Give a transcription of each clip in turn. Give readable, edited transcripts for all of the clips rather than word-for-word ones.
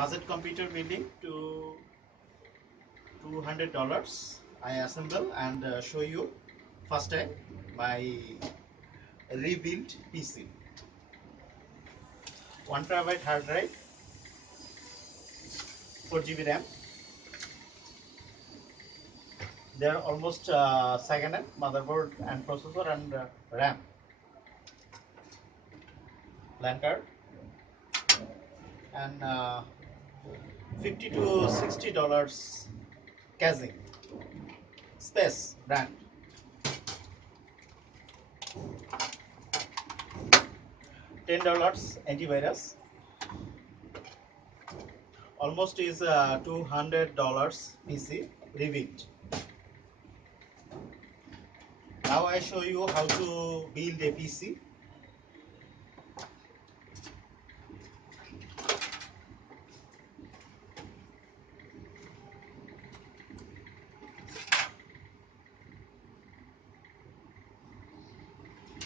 budget computer building to $200. I assemble and show you first time my rebuilt PC. 1 terabyte hard drive, 4 GB RAM. They are almost second hand motherboard and processor and RAM. LAN card and $50 to $60 casing. Space brand. $10 antivirus. Almost is $200 PC rebuilt. Now I show you how to build a PC.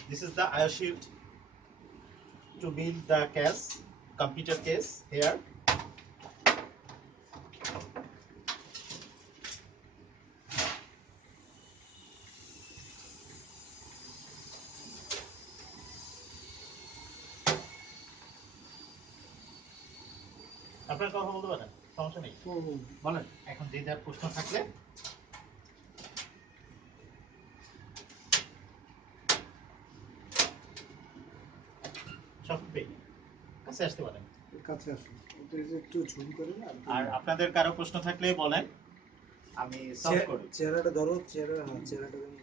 This is the IOShield to build the case, computer case here. আপনার কথা বলতে পারেন, সমস্যা নেই, বলেন এখন যে যার প্রশ্ন থাকলে। শফিক ভাই কাছে আসতে পারেন, কাছে আসুন, একটু ঝুম করে। আর আপনাদের কারো প্রশ্ন থাকলে বলেন, আমি সলভ করব। চেহারাটা ধরো, চেহারাটা ধরো।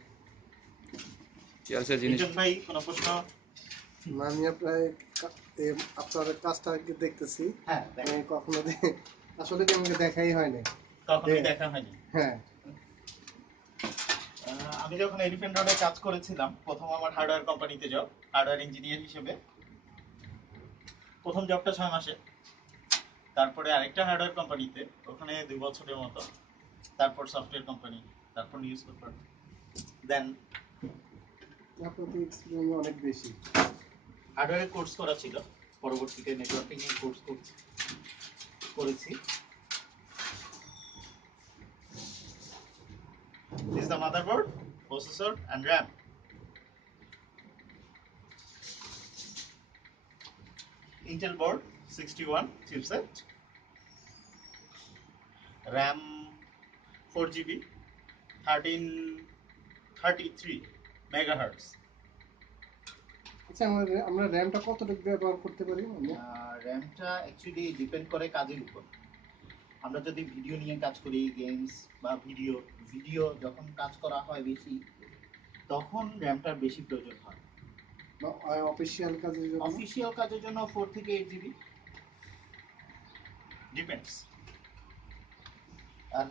চেয়ার জিনিস ভাই কোন প্রশ্ন? আমি আপনার কাজটা দেখতেছি। হ্যাঁ, কখনো আসলে কি আমাকে দেখাই হয় না, কখনোই দেখা হয়নি। হ্যাঁ, আমি যখন এলিফ্যান্ট রোডে কাজ করেছিলাম, প্রথম আমার হার্ডওয়্যার কোম্পানিতে জব, হার্ডওয়্যার ইঞ্জিনিয়ার হিসেবে। প্রথম জবটা 6 মাসে, তারপরে আরেকটা হার্ডওয়্যার কোম্পানিতে, ওখানে 2 বছরের মতো, তারপর সফটওয়্যার কোম্পানি, তারপর নিউজ পেপার, দেন আপনার তো এক্সপেরিয়েন্স অনেক বেশি। হার্ডওয়্যারের কোর্স করা ছিল, পরবর্তীতে নেটওয়ার্কিং এর কোর্স করেছি। This is the motherboard, processor and RAM. Intel board 61 chipset, RAM 4 GB, 1333 megahertz. আচ্ছা, আমরা র্যামটা কতটুকু ব্যবহার করতে পারি? র্যামটা অ্যাকচুয়ালি ডিপেন্ড করে কাজের উপর। আমরা যদি ভিডিও নিয়ে কাজ করি, গেমস বা ভিডিও যখন কাজ করা হয় বেশি, তখন র্যামটার বেশি প্রয়োজন হয়। অফিসিয়াল কাজের জন্য 4 থেকে 8 জিবি ডিপেন্ডস। আর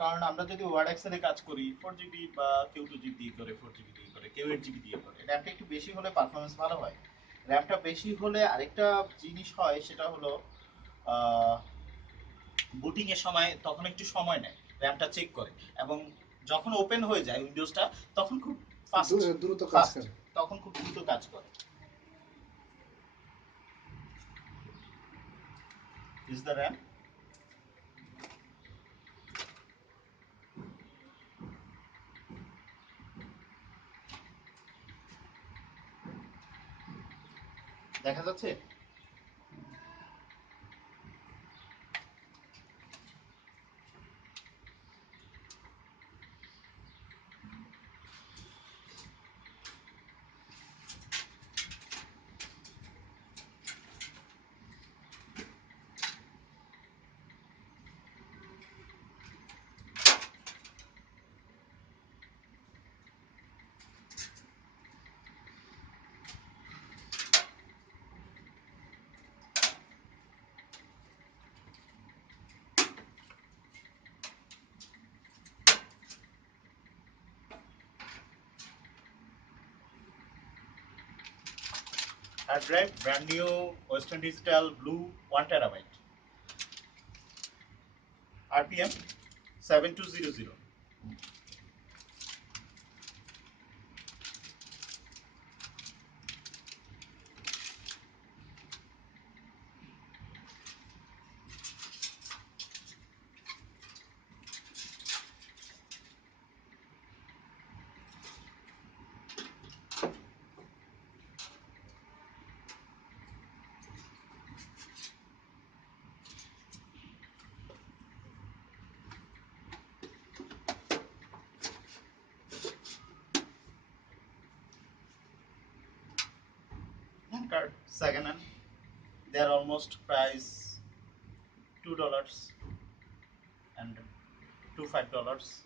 কারণ আমরা যদি ওয়ার্ড এক্সেলে কাজ করি 4 জিবি বা কেউ 2 জিবি দিয়ে করে, 4 জিবি দিয়ে করে, কেউ 8 জিবি দিয়ে করে, র্যামটা একটু বেশি হলে পারফরমেন্স ভালো হয়। র্যামটা বেশি হলে আরেকটা জিনিস হয়, সেটা হলো বুটিং এর সময় তখন একটু সময় নেয়, র্যামটা চেক করে, এবং যখন ওপেন হয়ে যায় উইন্ডোজটা তখন খুব দ্রুত কাজ করে, তখন খুব দ্রুত কাজ করে। Is the RAM? দেখা যাচ্ছে? Hard drive, brand new Western Digital Blue 1 terabyte. RPM 7200. second hand. They are almost price $2 and $5.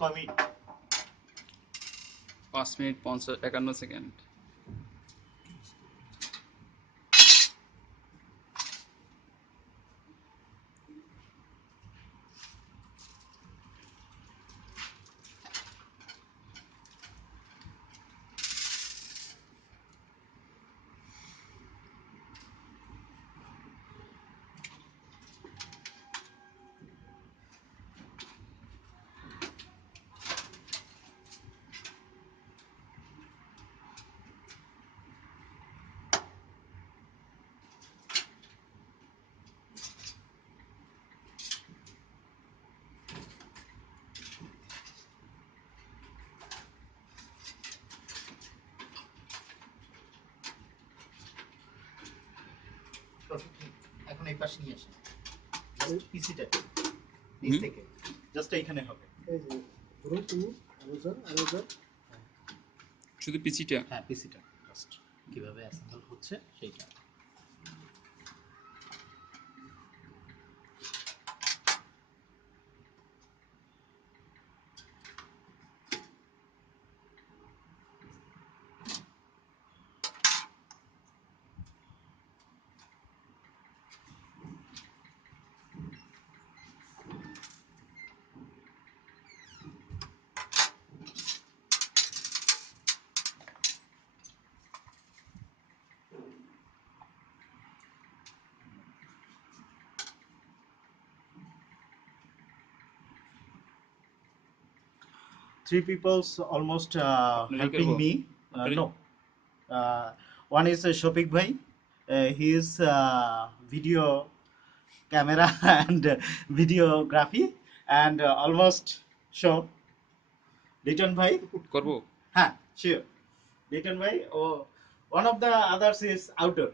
কমিট 5 মিনিট 51 সেকেন্ড। এখন এই পাশে নিয়ে আসেন জাস্ট পিসিটা নিচ থেকে জাস্ট এইখানে হবে এই যে পুরো তুমি আরো শুধু পিসিটা? হ্যাঁ পিসিটা জাস্ট কিভাবে অ্যাসেম্বল হচ্ছে সেইটা। Three people's almost helping me. No, one is Shopik Bhai. He is video camera and videography and almost show. Liton Bhai. করব? হ্যাঁ sure. Liton Bhai. Oh, one of the others is outdoor.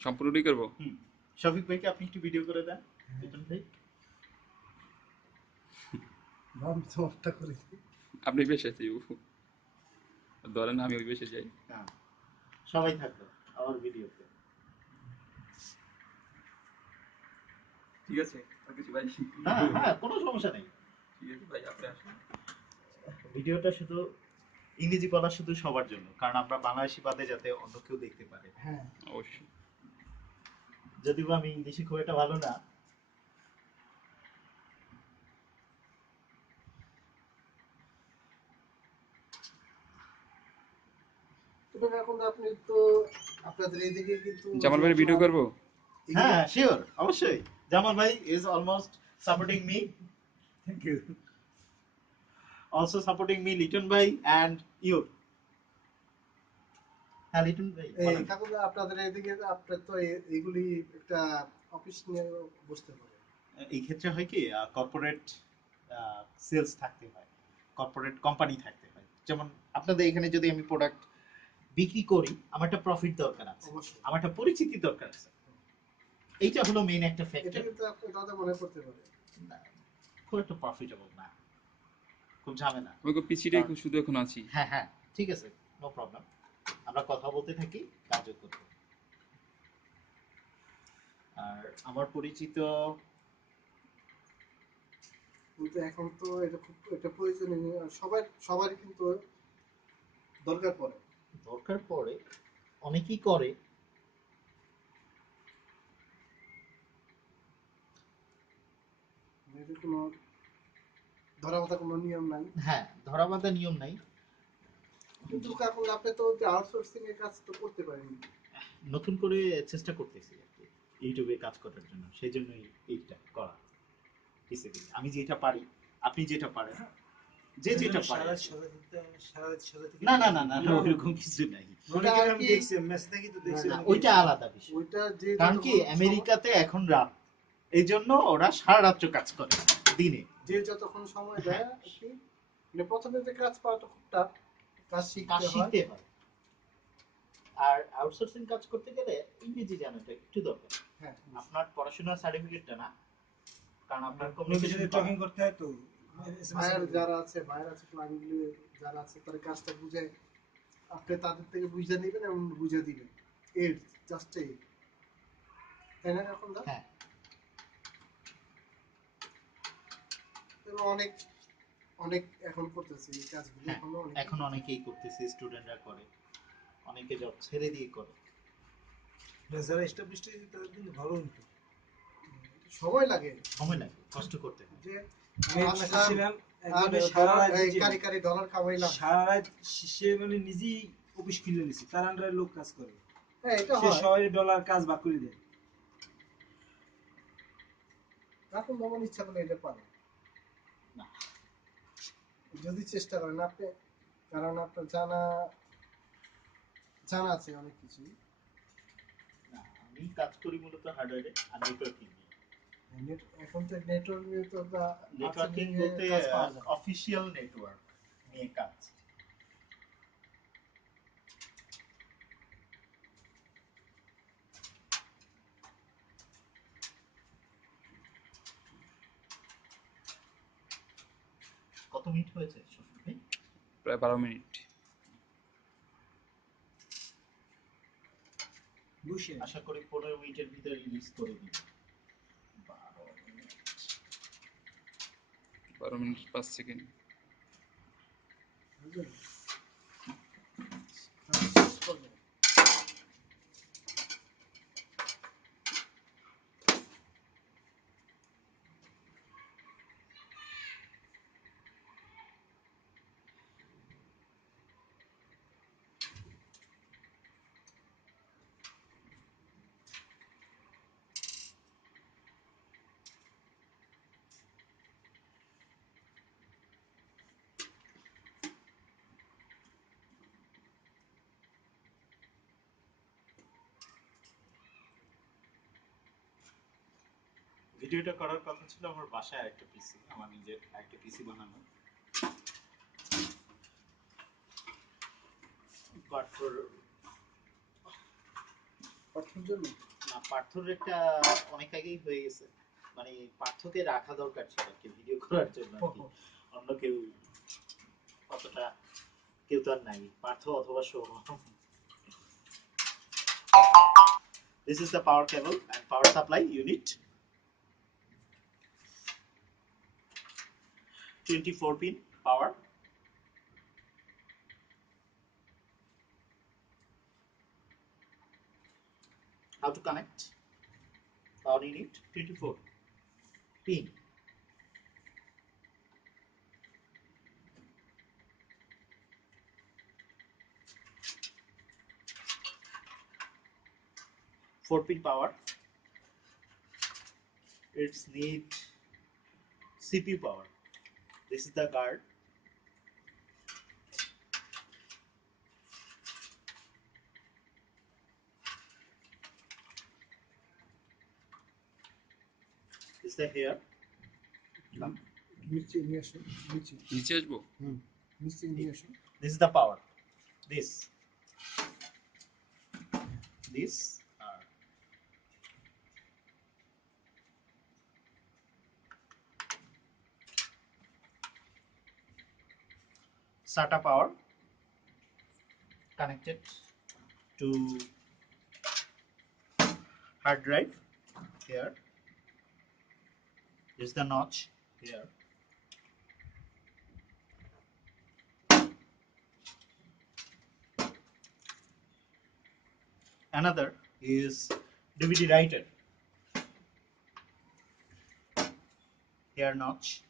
সম্পূর্ণটাই করব? শফিক ভাইকে আপনি একটু ভিডিও করে দেন। লিটন ভাই ভাব তোমারটা করে আপনি বেশে আছি ধরেন আমি ওই বেশে যাই। হ্যাঁ সবাই থাকবে আমার ভিডিওতে। ঠিক আছে আর কিছু ভাই? হ্যাঁ হ্যাঁ কোনো সমস্যা নেই। ঠিক আছে ভাই আপনি আসুন। ভিডিওটা শুধু ইংরেজি বলা শুধু সবার জন্য, কারণ আমরা বাংলাদেশি বাদে যাতে অন্য কেউ দেখতে পারে। হ্যাঁ অবশ্যই। যদিও আমি ইংলিশে খুব একটা ভালো না। তবে এখন আপনি তো আপনাদের এইদিকে কিন্তু জামাল ভাই ভিডিও করব? হ্যাঁ শিওর অবশ্যই। জামাল ভাই is almost supporting me. Thank you. Also supporting me Liton ভাই and you. হ্যাঁ লিটন ভাই এই কাকু আপনাদের এইদিকে আপনি তো এইগুলি একটা অফিস নিয়ে বসতে পারে। এই ক্ষেত্রে হয় কি কর্পোরেট সেলস থাকতে হয়, কর্পোরেট কোম্পানি থাকতে হয়। যেমন আপনাদের এখানে যদি আমি প্রোডাক্ট বিক্রি করি আমার একটা প্রফিট দরকার আছে, আমার একটা পরিচিতি দরকার আছে। এইটা হলো মেইন একটা ফ্যাক্টর। এটা কিন্তু আপনি দাদা মনে করতে পারে খুব একটা প্রফিটেবল না, খুব ঝামেলা। ওই পিসিটাই শুধু এখন আছি। হ্যাঁ হ্যাঁ ঠিক আছে নো প্রবলেম, আমরা কথা বলতে থাকি কাজও করব। আর আমার পরিচিত কিন্তু এখন তো এটা খুব একটা প্রয়োজনীয়, সবারই কিন্তু দরকার পড়ে অনেকেই করে। কোনো ধরাবাঁধা কোনো নিয়ম নাই। হ্যাঁ ধরাবাঁধা নিয়ম নাই, কিন্তু এখন আপনি তো আউটসোর্সিং এর কাজ তো করতে পারেন। নতুন করে চেষ্টা করতেছি আর কি ইউটিউবে কাজ করার জন্য, সেই জন্যই এইটা করা। আমি যেটা পারি আপনি যেটা পারেন, যে যেটা পারে। না না না না ওইরকম কিছু নাই, ওইটা আলাদা বিষয়। কারণ কি আমেরিকাতে এখন রাত, এই জন্য ওরা সারা রাত্র কাজ করে দিনে, যে যতক্ষণ সময় দেয় আর কি। প্রথমে যে কাজ পাওয়াটা খুব টাফ, কাজ শিখতে হয়। আর আউটসোর্সিং কাজ করতে গেলে ইংরেজি জানাটা একটু দরকার। হ্যাঁ, আপনার পড়াশোনার সার্টিফিকেটটা না, কারণ আপনার লোকের কমিউনিকেশন সাথে টকিং করতে হয় তো ভাইয়ার যারা আছে ক্লায়েন্টগুলো যারা আছে তার কাজটা বুঝে আপনি তাদের থেকে বুঝে নেবেন এবং বুঝে দিবেন এড জাস্ট এড, তাই না এখন না? হ্যাঁ, এবং অনেক অনেক এখন করতেছে এই কাজগুলো, হ্যাঁ, এখন অনেক এখন অনেকেই করতেছে, স্টুডেন্টরা করে, অনেকে জব ছেড়ে দিয়ে করে। যারা এস্টাবলিশড হয়েছে তাদের কিন্তু ভালো ইনকাম। সময় লাগে, সময় লাগে, কষ্ট করতে হয়। যে আমি একবার আসলাম, শুনছিলাম আর একজনে সারা রাত এই যে- কারি কারি ডলার কামাইলাম। সারা রাত সে মানে নিজেই অফিস খুলে নিছে, তার আন্ডারে লোক কাজ করে, হ্যাঁ, এটা সে হয়। শহরে ডলার কাজ ভাগ করে দেয়। এখন যেমন ইচ্ছা করলে এটা পারে না, যদি চেষ্টা করেন আপনি, কারণ আপনার জানা জানা আছে অনেক কিছু। না, আমি কাজ করি মূলত হার্ডওয়্যারে আর নেটওয়ার্কিং নিয়ে। এখন তো নেটওয়ার্ক নিয়ে তো নেটওয়ার্কিং বলতে কাজ পাওয়া যায়। অফিসিয়াল নেটওয়ার্ক নিয়ে কাজ। কত মিনিট হয়েছে শ্বশুর ভাই? প্রায় 12 মিনিট। বুঝছে আশা করি 15 মিনিটের ভিতরে রিলিজ করে দিন। 12 মিনিট 5 সেকেন্ড। বুঝলেন? করবেন। ভিডিওটা করার কথা ছিল আমার বাসায় আরেকটা পিসি, আমার নিজের আরেকটা পিসি বানানো, পার্থর অর্থের জন্য না, পার্থর একটা অনেক আগেই হয়ে গেছে, মানে পার্থকে রাখা দরকার ছিল আর কি ভিডিও করার জন্য আর কি। অন্য কেউ অতটা কেউ তো আর নাই, পার্থ অথবা Sourav. This is the power cable and power supply unit. 24 pin power. How to connect? Power unit 24 pin. Four pin power. It's need CPU power. This is the guard. This is the hair. Come. নিচে নিয়ে আসো, নিচে নিচে আসবো? নিচে নিয়ে আসো। This is the power. This. This. SATA power connected to hard drive here. This is the notch here. Another is DVD writer. Here notch.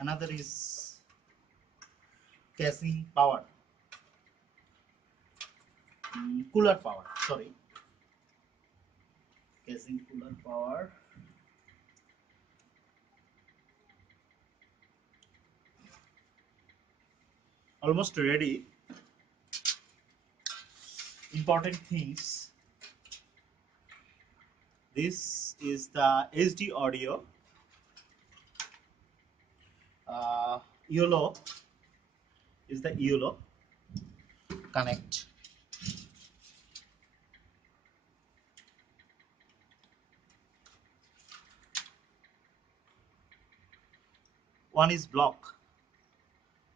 Another is casing power. Cooler power, sorry. Casing cooler power. Almost ready. Important things this is the HD audio. YOLO is the YOLO connect. One is block.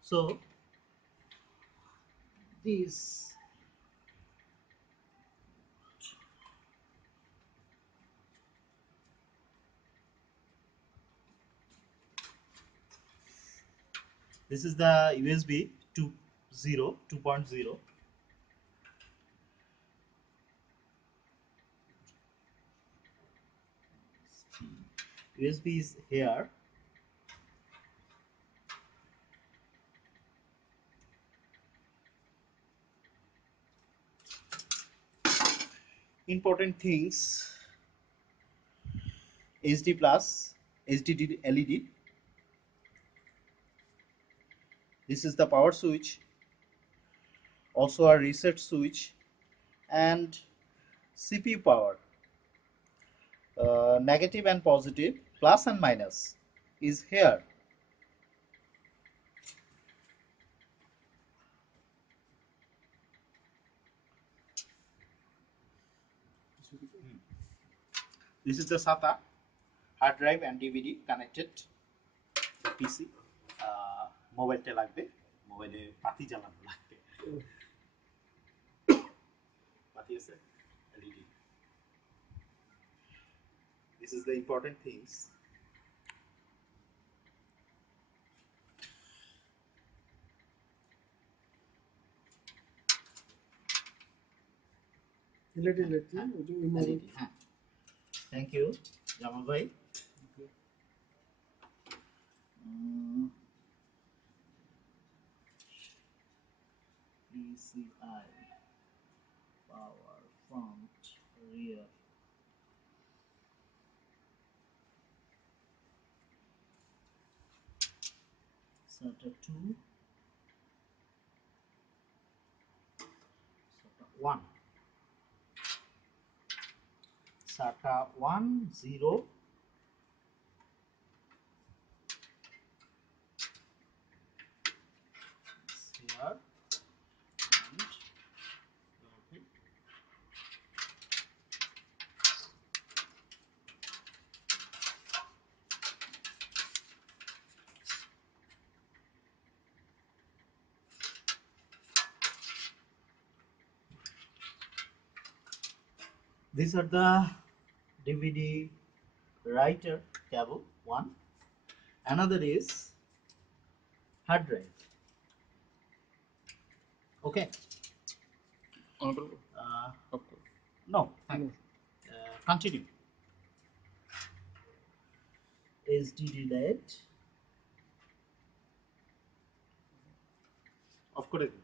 So this is the USB 2.0. USB is here. Important things: HD plus, HD LED. This is the power switch, also a reset switch, and CPU power. Negative and positive, plus and minus is here. This is the SATA hard drive and DVD connected. The PC. মোবাইলটা লাগবে, মোবাইলে বাতি জ্বালানো লাগবে, বাতি আছে, LED. This is the important things. LED light না ওই যে ওই মোবাইল LED, হ্যাঁ। Thank you, জামাল ভাই। PCI power front rear SATA 2 SATA 1 SATA 1 0 here and okay. These are the DVD writer cable one. Another is hard drive. Okay. On করবো? Off করবো? No, thank you. Continue. HDD LED. Off করে দিন।